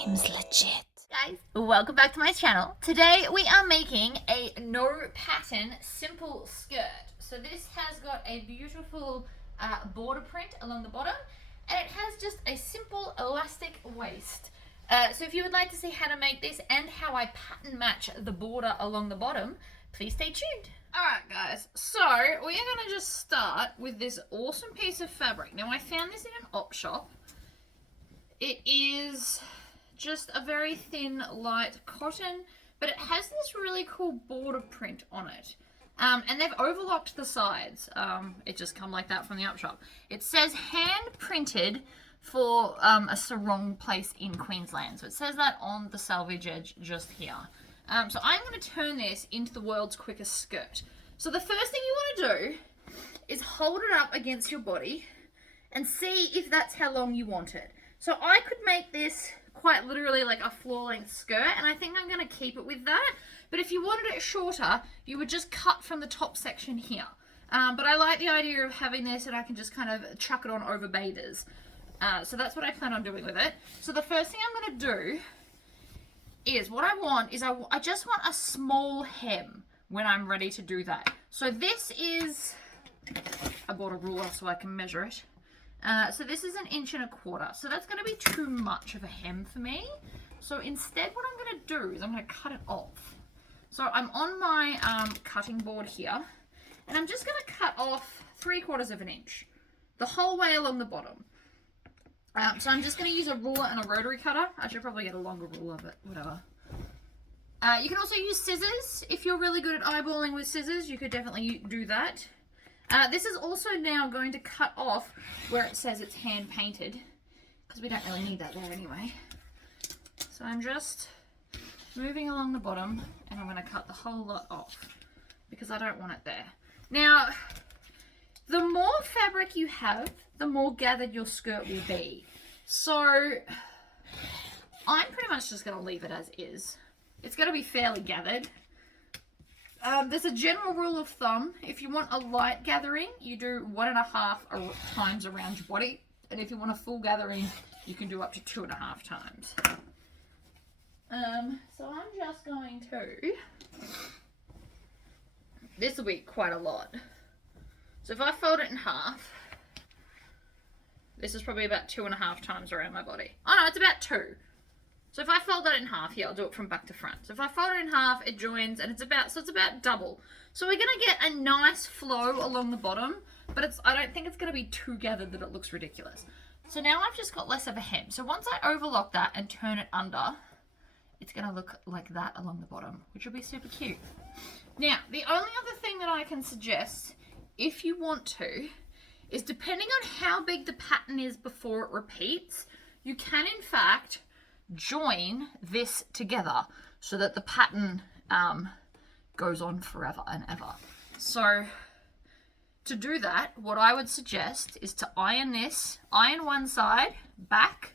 seems legit. Guys, welcome back to my channel. Today we are making a no pattern simple skirt. So this has got a beautiful border print along the bottom, and it has just a simple elastic waist. So if you would like to see how to make this and how I pattern match the border along the bottom, please stay tuned. Alright guys, so we are going to just start with this awesome piece of fabric. Now I found this in an op shop. It is just a very thin, light cotton, but it has this really cool border print on it. And they've overlocked the sides. It just come like that from the op shop. It says hand printed for a sarong place in Queensland. So it says that on the selvage edge just here. So I'm going to turn this into the world's quickest skirt. So the first thing you want to do is hold it up against your body and see if that's how long you want it. So I could make this quite literally like a floor-length skirt, and I think I'm going to keep it with that. But if you wanted it shorter, you would just cut from the top section here. But I like the idea of having this, and I can just kind of chuck it on over bathers. So that's what I plan on doing with it. So the first thing I'm going to do is, what I want is I just want a small hem when I'm ready to do that. So this is, I bought a ruler so I can measure it. So this is 1.25 inches. So that's going to be too much of a hem for me. So instead what I'm going to do is I'm going to cut it off. So I'm on my cutting board here, and I'm just going to cut off 3/4 inch, the whole way along the bottom. So I'm just going to use a ruler and a rotary cutter. I should probably get a longer ruler, but whatever. You can also use scissors. If you're really good at eyeballing with scissors, you could definitely do that. This is also now going to cut off where it says it's hand painted, because we don't really need that there anyway. So I'm just moving along the bottom, and I'm going to cut the whole lot off because I don't want it there. Now, the more fabric you have, the more gathered your skirt will be. So I'm pretty much just going to leave it as is. It's going to be fairly gathered. There's a general rule of thumb. If you want a light gathering, you do 1.5 times around your body. And if you want a full gathering, you can do up to 2.5 times. So I'm just going to... This will be quite a lot. So if I fold it in half, this is probably about 2.5 times around my body. Oh no, it's about 2. So if I fold that in half, here, I'll do it from back to front. So if I fold it in half, it joins, and it's about double. So we're going to get a nice flow along the bottom, but I don't think it's going to be too gathered that it looks ridiculous. So now I've just got less of a hem. So once I overlock that and turn it under, it's going to look like that along the bottom, which will be super cute. Now, the only other thing that I can suggest, if you want to, is depending on how big the pattern is before it repeats, you can in fact join this together so that the pattern goes on forever and ever. So to do that, what I would suggest is to iron one side back,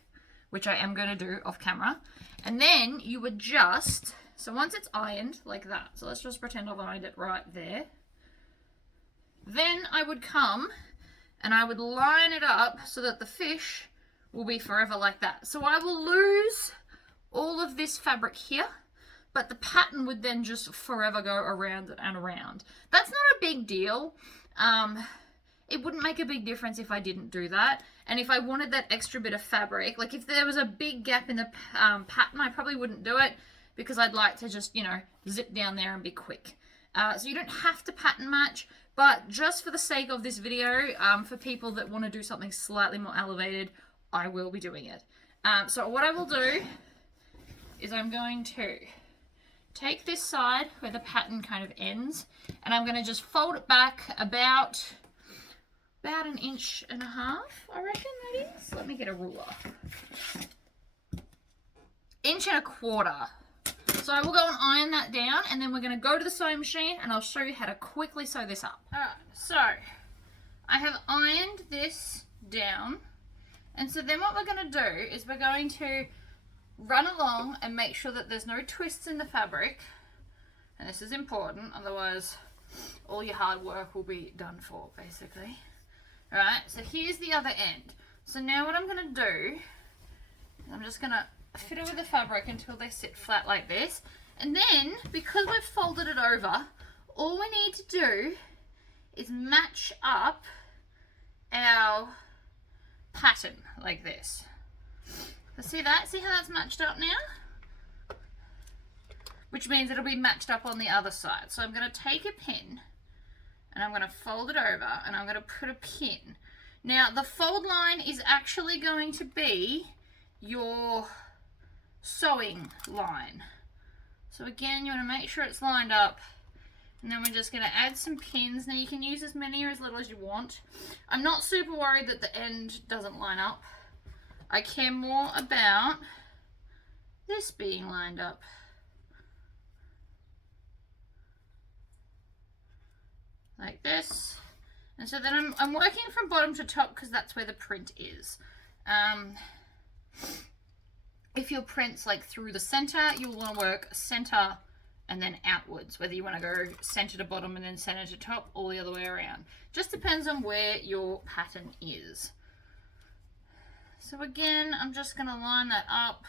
which I am going to do off camera, and then you would just, so once it's ironed like that, so let's just pretend I've ironed it right there, then I would come and I would line it up so that the fish will be forever like that. So I will lose all of this fabric here, but the pattern would then just forever go around and around. That's not a big deal. It wouldn't make a big difference if I didn't do that. And if I wanted that extra bit of fabric, like if there was a big gap in the pattern, I probably wouldn't do it because I'd like to just, zip down there and be quick. So you don't have to pattern match, but just for the sake of this video, for people that want to do something slightly more elevated, I will be doing it. So what I will do is I'm going to take this side where the pattern kind of ends, and I'm going to just fold it back about 1.5 inches, I reckon that is. Let me get a ruler. 1.25 inches. So I will go and iron that down, and then we're going to go to the sewing machine, and I'll show you how to quickly sew this up. Alright, so I have ironed this down. And so then what we're going to do is we're going to run along and make sure that there's no twists in the fabric. And this is important, otherwise all your hard work will be done for, basically. Alright, so here's the other end. So now what I'm going to do is I'm just going to fiddle with the fabric until they sit flat like this. And then, because we've folded it over, all we need to do is match up our pattern like this. So see that? See how that's matched up now? Which means it'll be matched up on the other side. So I'm going to take a pin and I'm going to fold it over and I'm going to put a pin. Now the fold line is actually going to be your sewing line. So again, you want to make sure it's lined up. And then we're just going to add some pins. Now you can use as many or as little as you want. I'm not super worried that the end doesn't line up. I care more about this being lined up. Like this. And so then I'm working from bottom to top because that's where the print is. If your print's like through the center, you'll want to work center and then outwards, whether you want to go center to bottom and then center to top, or the other way around. Just depends on where your pattern is. So again, I'm just going to line that up.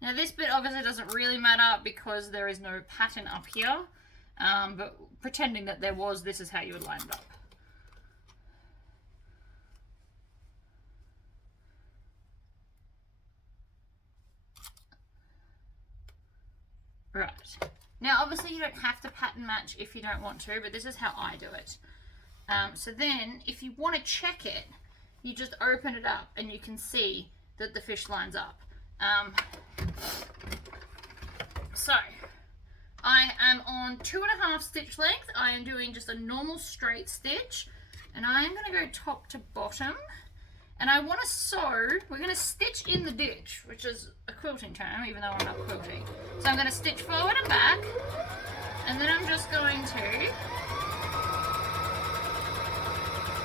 Now this bit obviously doesn't really matter because there is no pattern up here, but pretending that there was, this is how you would line it up. Right. Now obviously you don't have to pattern match if you don't want to, but this is how I do it. So then if you want to check it, you just open it up and you can see that the fish lines up. So I am on 2.5 stitch length. I am doing just a normal straight stitch and I am going to go top to bottom. And I want to sew, we're going to stitch in the ditch, which is a quilting term, even though I'm not quilting. So I'm going to stitch forward and back, and then I'm just going to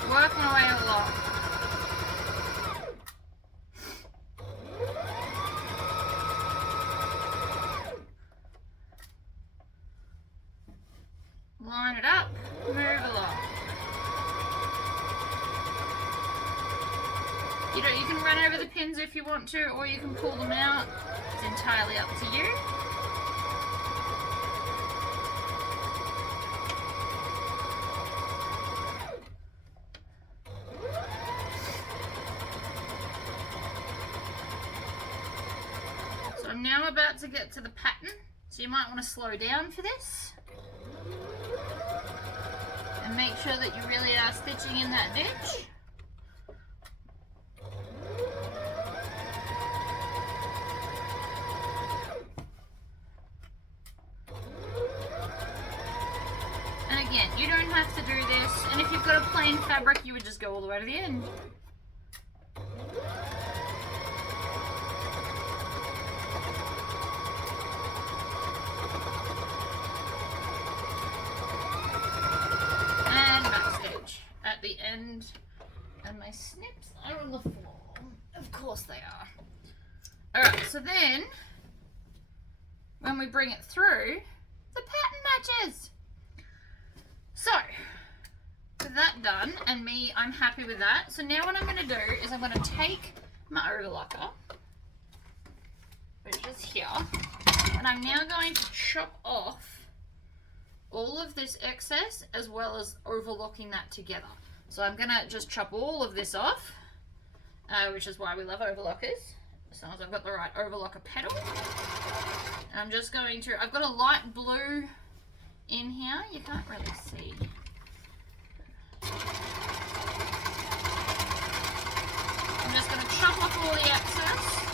work my way along. Line it up, move along. You can run over the pins if you want to, or you can pull them out. It's entirely up to you. So I'm now about to get to the pattern, so you might want to slow down for this. And make sure that you really are stitching in that ditch. Again, you don't have to do this, and if you've got a plain fabric, you would just go all the way to the end. And backstage at the end, and my snips are on the floor. Of course they are. Alright, so then, when we bring it through, the pattern matches. So, with that done, and I'm happy with that. So now what I'm going to do is I'm going to take my overlocker, which is here, and I'm now going to chop off all of this excess as well as overlocking that together. So I'm going to just chop all of this off, which is why we love overlockers, as long as I've got the right overlocker pedal. And I'm just going to, I've got a light blue in here, you can't really see. I'm just going to chop off all the excess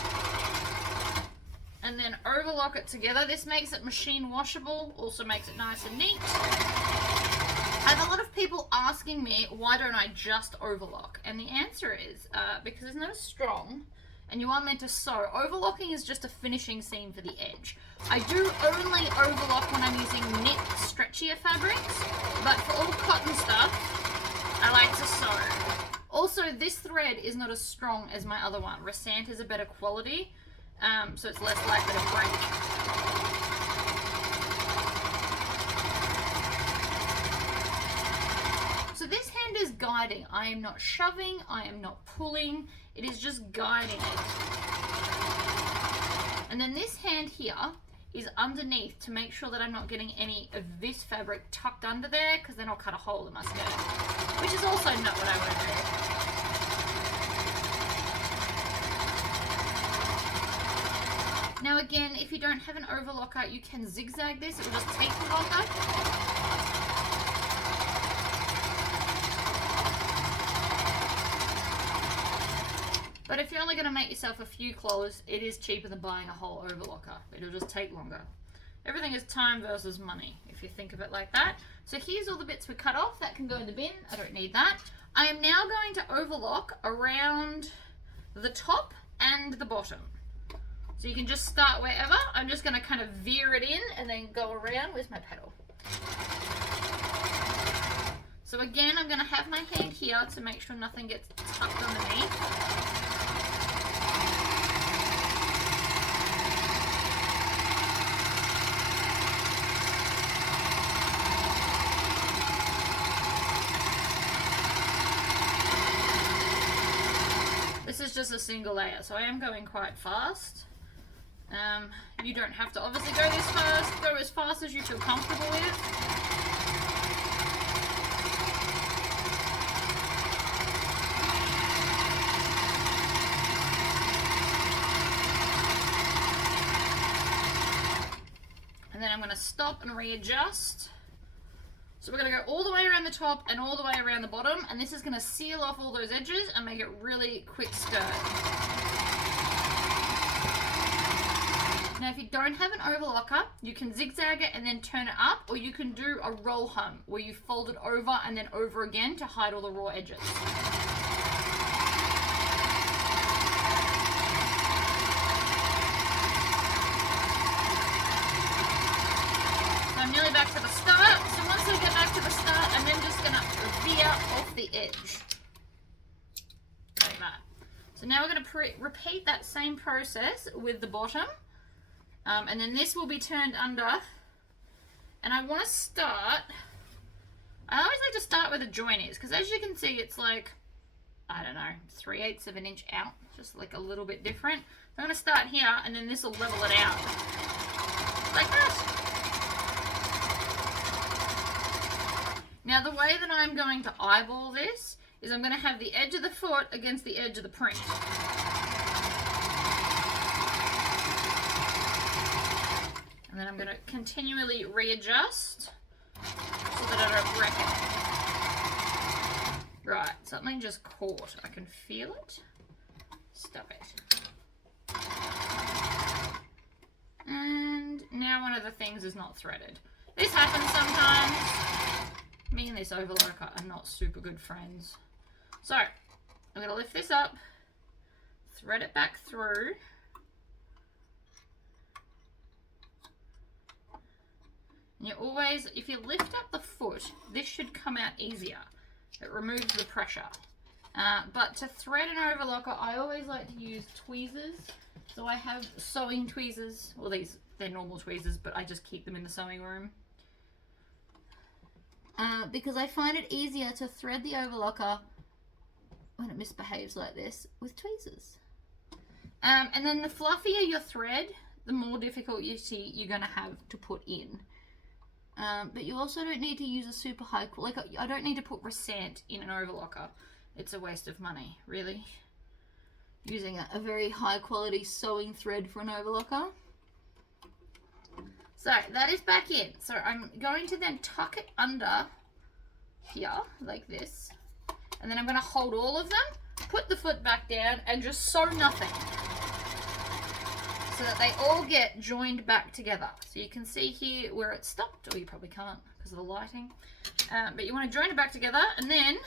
and then overlock it together. This makes it machine washable, also makes it nice and neat. I have a lot of people asking me, why don't I just overlock? And the answer is because it's not as strong and you are meant to sew. Overlocking is just a finishing seam for the edge. I do only overlock when I'm using knit stretchier fabrics, but for all cotton stuff, I like to sew. Also, this thread is not as strong as my other one. Rasant is a better quality, so it's less likely to break. So this hand is guiding. I am not shoving, I am not pulling, it is just guiding it. And then this hand here is underneath to make sure that I'm not getting any of this fabric tucked under there, because then I'll cut a hole in my skirt, which is also not what I want to do. Now again, if you don't have an overlocker, you can zigzag this, it will just take you longer. But if you're only going to make yourself a few clothes, it is cheaper than buying a whole overlocker. It'll just take longer. Everything is time versus money, if you think of it like that. So here's all the bits we cut off. That can go in the bin. I don't need that. I am now going to overlock around the top and the bottom. So you can just start wherever. I'm just going to kind of veer it in and then go around. Where's my paddle? So again, I'm going to have my hand here to make sure nothing gets tucked underneath. This is just a single layer, so I am going quite fast. You don't have to obviously go this fast. Go as fast as you feel comfortable with. And then I'm going to stop and readjust. So we're going to go all the way around the top and all the way around the bottom, and this is going to seal off all those edges and make it really quick skirt. Now if you don't have an overlocker, you can zigzag it and then turn it up, or you can do a roll home where you fold it over and then over again to hide all the raw edges. I'm nearly back to the start, so once I get back to the start, I'm then just going to veer off the edge. Like that. So now we're going to repeat that same process with the bottom. And then this will be turned under. And I want to start, I always like to start where the joint is, because as you can see, it's like, I don't know, 3/8 of an inch out, just like a little bit different. So I'm going to start here, and then this will level it out. Like that. Now the way that I'm going to eyeball this is I'm going to have the edge of the foot against the edge of the print. And then I'm going to continually readjust so that I don't wreck it. Right, something just caught. I can feel it. Stop it. And now one of the things is not threaded. This happens sometimes. Me and this overlocker are not super good friends. So, I'm going to lift this up, thread it back through. And you always, if you lift up the foot, this should come out easier. It removes the pressure. But to thread an overlocker, I always like to use tweezers. So I have sewing tweezers. Well, they're normal tweezers, but I just keep them in the sewing room. Because I find it easier to thread the overlocker when it misbehaves like this with tweezers. And then the fluffier your thread, the more difficulty you're going to have to put in. But you also don't need to use a super high, like I don't need to put Rasant in an overlocker. It's a waste of money, really. Using a very high quality sewing thread for an overlocker. So that is back in. So I'm going to then tuck it under here, like this. And then I'm going to hold all of them, put the foot back down, and just sew nothing. So that they all get joined back together. So you can see here where it stopped, or you probably can't because of the lighting. But you want to join it back together, and then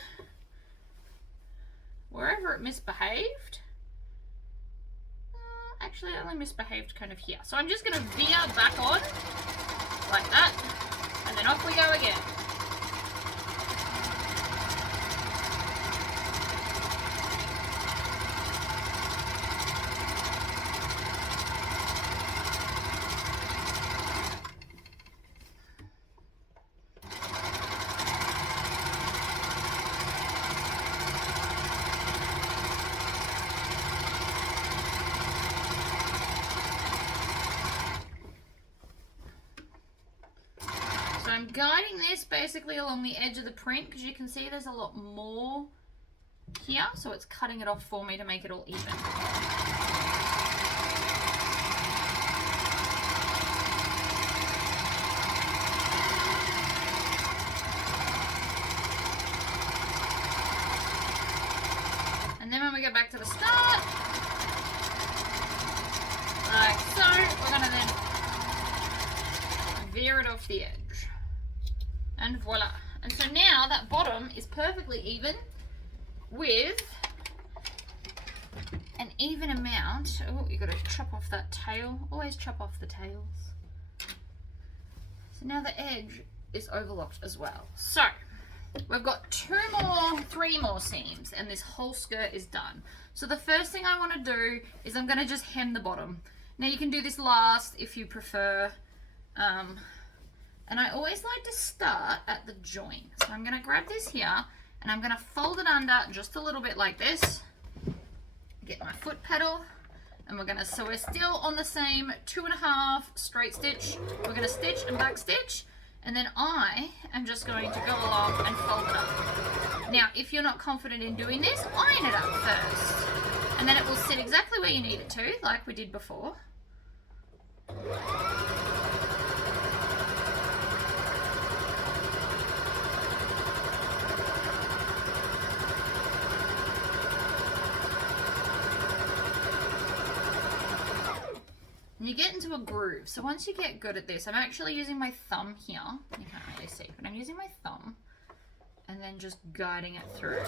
wherever it misbehaved, actually I only misbehaved kind of here. So I'm just going to veer back on, like that, and then off we go again. I'm guiding this basically along the edge of the print because you can see there's a lot more here, so it's cutting it off for me to make it all even. And then when we go back to the start, like so, we're going to then veer it off the edge. And voila. And so now that bottom is perfectly even with an even amount. Oh, you got to chop off that tail. Always chop off the tails. So now the edge is overlocked as well. So we've got 3 more seams and this whole skirt is done. So the first thing I want to do is I'm going to just hem the bottom. Now you can do this last if you prefer. And I always like to start at the joint. So I'm going to grab this here and I'm going to fold it under just a little bit like this. Get my foot pedal and we're going to, so we're still on the same 2.5 straight stitch. We're going to stitch and back stitch. And then I am just going to go along and fold it up. Now, if you're not confident in doing this, iron it up first. And then it will sit exactly where you need it to, like we did before. And you get into a groove. So once you get good at this, I'm actually using my thumb here. You can't really see, but I'm using my thumb and then just guiding it through.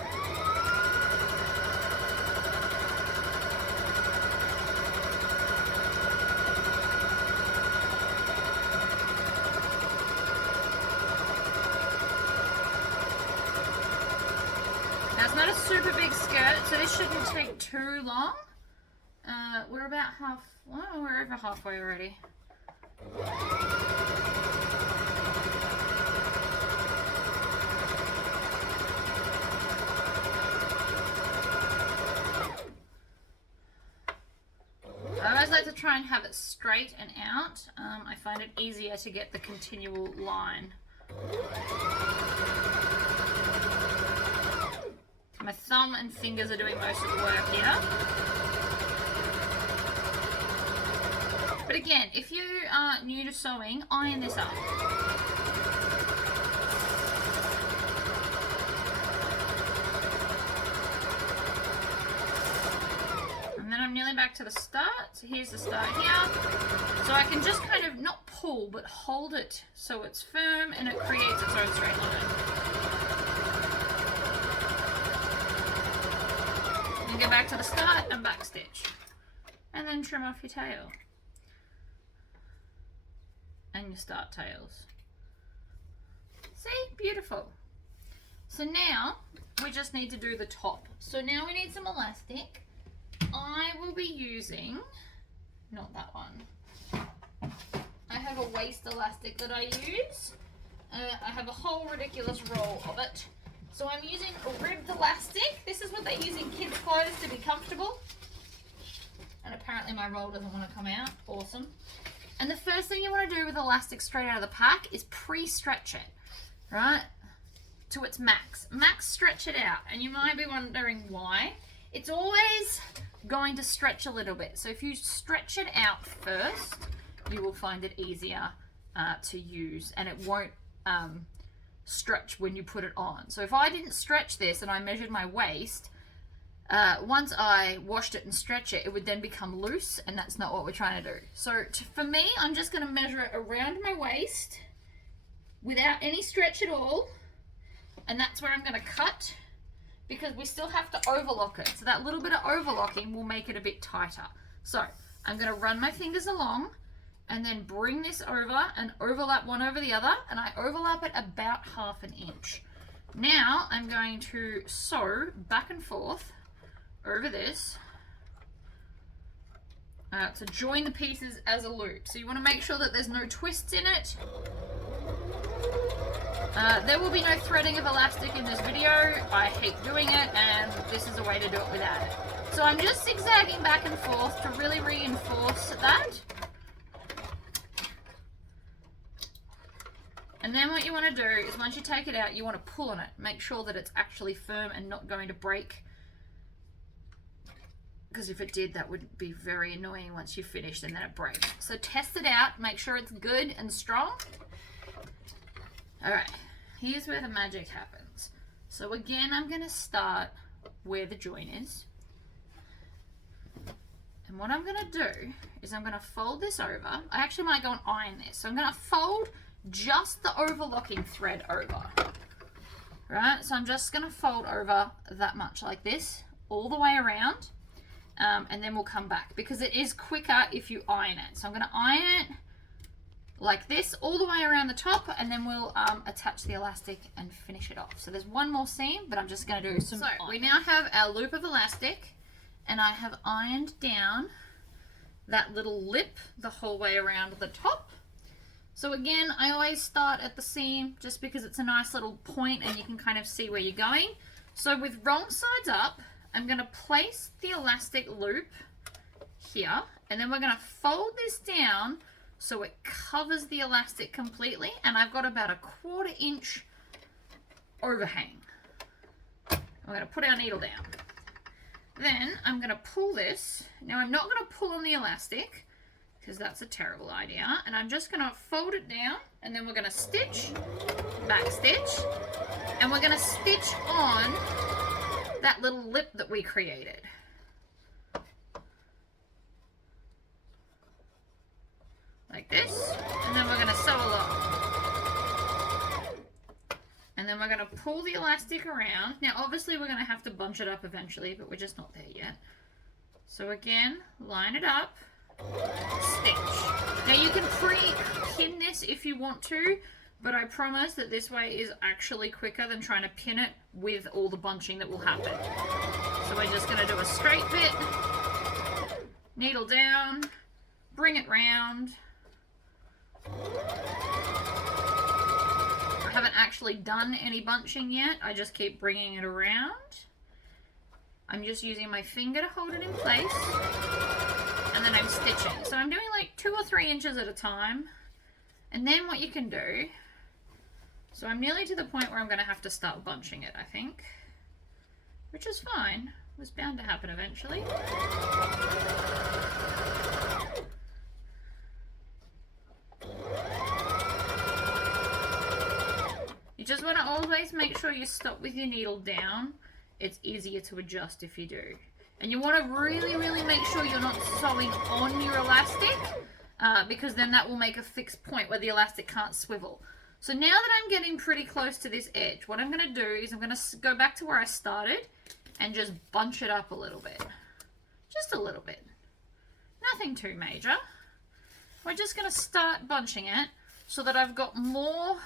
Now it's not a super big skirt, so this shouldn't take too long. We're about we're over halfway already. I always like to try and have it straight and out. I find it easier to get the continual line. My thumb and fingers are doing most of the work here. But again, if you are new to sewing, iron this up. And then I'm nearly back to the start. So here's the start here. So I can just kind of not pull, but hold it so it's firm and it creates its own straight line. And go back to the start and back stitch. And then trim off your tail. And your start tails. See? Beautiful. So now we just need to do the top. So now we need some elastic. I will be using, not that one. I have a waist elastic that I use. I have a whole ridiculous roll of it. So I'm using a ribbed elastic. This is what they use in kids' clothes to be comfortable. And apparently my roll doesn't want to come out. Awesome. And the first thing you want to do with elastic straight out of the pack is pre-stretch it, right, to its max. Max stretch it out. And you might be wondering why. It's always going to stretch a little bit. So if you stretch it out first, you will find it easier to use and it won't stretch when you put it on. So if I didn't stretch this and I measured my waist, once I washed it and stretch it, it would then become loose, and that's not what we're trying to do. So for me, I'm just going to measure it around my waist without any stretch at all, and that's where I'm going to cut, because we still have to overlock it. So that little bit of overlocking will make it a bit tighter. So I'm going to run my fingers along and then bring this over and overlap one over the other, and I overlap it about 1/2 inch. Now I'm going to sew back and forth over this to join the pieces as a loop. So you want to make sure that there's no twists in it. There will be no threading of elastic in this video. I hate doing it, and this is a way to do it without it. So I'm just zigzagging back and forth to really reinforce that. And then what you want to do is once you take it out, you want to pull on it. Make sure that it's actually firm and not going to break. Because if it did, that would be very annoying once you finish and then it breaks. So test it out, make sure it's good and strong. All right, here's where the magic happens. So again, I'm gonna start where the joint is. And what I'm gonna do is I'm gonna fold this over. I actually might go and iron this. So I'm gonna fold just the overlocking thread over. Right, so I'm just gonna fold over that much like this, all the way around. And then we'll come back because it is quicker if you iron it. So I'm gonna iron it like this all the way around the top, and then we'll attach the elastic and finish it off. So there's one more seam, but I'm just going to do some iron. We now have our loop of elastic, and I have ironed down that little lip the whole way around the top. So again, I always start at the seam just because it's a nice little point and you can kind of see where you're going. So with wrong sides up, I'm going to place the elastic loop here, and then we're going to fold this down so it covers the elastic completely, and I've got about a 1/4 inch overhang. I'm going to put our needle down. Then I'm going to pull this. Now I'm not going to pull on the elastic because that's a terrible idea, and I'm just going to fold it down, and then we're going to stitch, back stitch, and we're going to stitch on that little lip that we created. Like this, and then we're going to sew along. And then we're going to pull the elastic around. Now obviously we're going to have to bunch it up eventually, but we're just not there yet. So again, line it up, stitch. Now you can pre-pin this if you want to, but I promise that this way is actually quicker than trying to pin it with all the bunching that will happen. So we're just going to do a straight bit, needle down, bring it round. I haven't actually done any bunching yet. I just keep bringing it around. I'm just using my finger to hold it in place. And then I'm stitching. So I'm doing like 2 or 3 inches at a time. And then what you can do, so I'm nearly to the point where I'm going to have to start bunching it, I think. Which is fine. It was bound to happen eventually. You just want to always make sure you stop with your needle down. It's easier to adjust if you do. And you want to really, really make sure you're not sewing on your elastic, because then that will make a fixed point where the elastic can't swivel. So now that I'm getting pretty close to this edge, what I'm going to do is I'm going to go back to where I started and just bunch it up a little bit. Just a little bit. Nothing too major. We're just going to start bunching it so that I've got more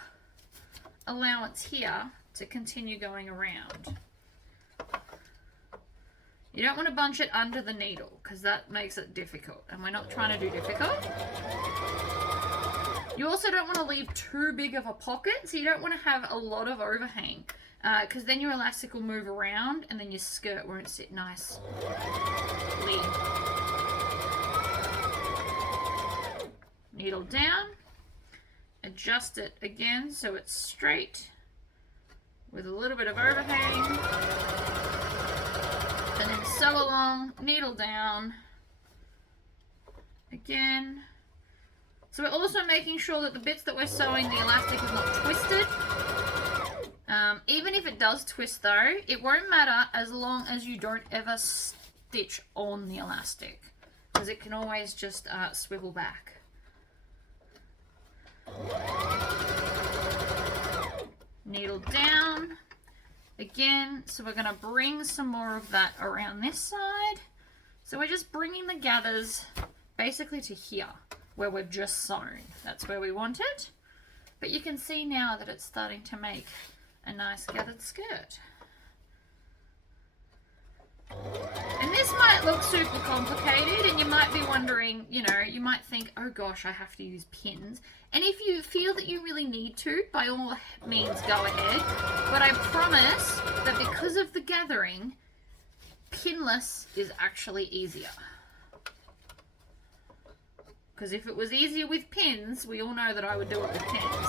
allowance here to continue going around. You don't want to bunch it under the needle because that makes it difficult, and we're not trying to do difficult. You also don't want to leave too big of a pocket, so you don't want to have a lot of overhang because then your elastic will move around and then your skirt won't sit nicely. Needle down. Adjust it again so it's straight with a little bit of overhang, and then sew along, needle down again. So we're also making sure that the bits that we're sewing, the elastic is not twisted. Even if it does twist though, it won't matter as long as you don't ever stitch on the elastic, because it can always just swivel back. Needle down again, so we're going to bring some more of that around this side. So we're just bringing the gathers basically to here where we've just sewn. That's where we want it, but you can see now that it's starting to make a nice gathered skirt. And this might look super complicated, and you might be wondering, you know, you might think, oh gosh, I have to use pins. And if you feel that you really need to, by all means go ahead. But I promise that because of the gathering, pinless is actually easier. Because if it was easier with pins, we all know that I would do it with pins.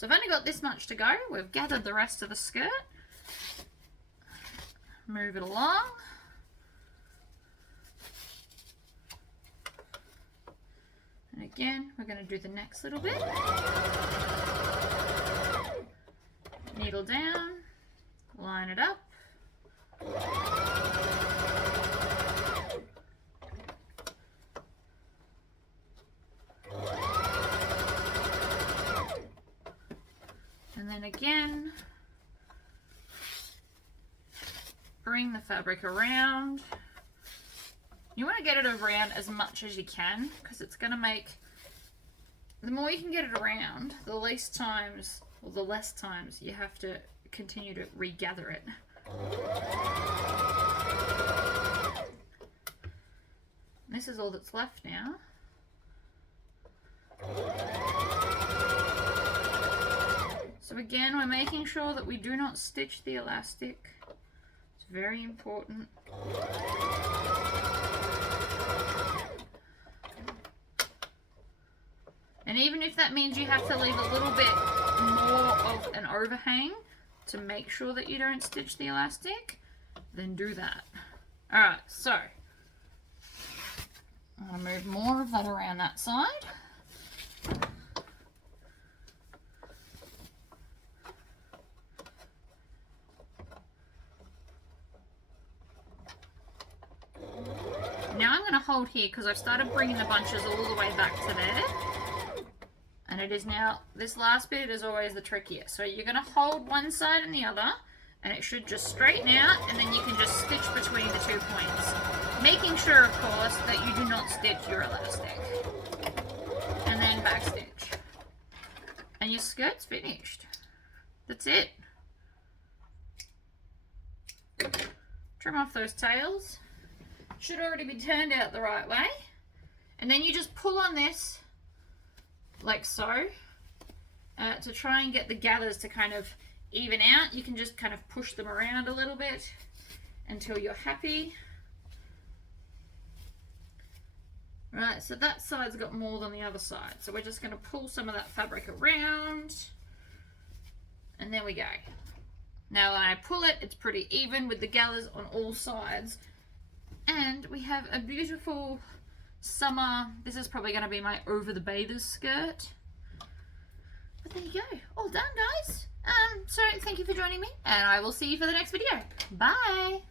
So I've only got this much to go. We've gathered the rest of the skirt. Move it along. And again, we're going to do the next little bit. Needle down, line it up. And then again, bring the fabric around. You want to get it around as much as you can, because it's going to make, the more you can get it around, the least times, or the less times you have to continue to regather it. And this is all that's left now. So again, we're making sure that we do not stitch the elastic. It's very important. And even if that means you have to leave a little bit more of an overhang to make sure that you don't stitch the elastic, then do that. Alright, so I'm going to move more of that around that side. Now I'm going to hold here because I've started bringing the bunches all the way back to there. And it is now, this last bit is always the trickiest. So you're going to hold one side and the other, and it should just straighten out, and then you can just stitch between the 2 points. Making sure, of course, that you do not stitch your elastic. And then back stitch. And your skirt's finished. That's it. Trim off those tails. Should already be turned out the right way. And then you just pull on this like so to try and get the gathers to kind of even out. You can just kind of push them around a little bit until you're happy. Right, so that side's got more than the other side, so we're just going to pull some of that fabric around, and there we go. Now when I pull it, it's pretty even with the gathers on all sides, and we have a beautiful summer. This is probably going to be my over the bathers skirt. But there you go, all done, guys. So thank you for joining me, and I will see you for the next video. Bye.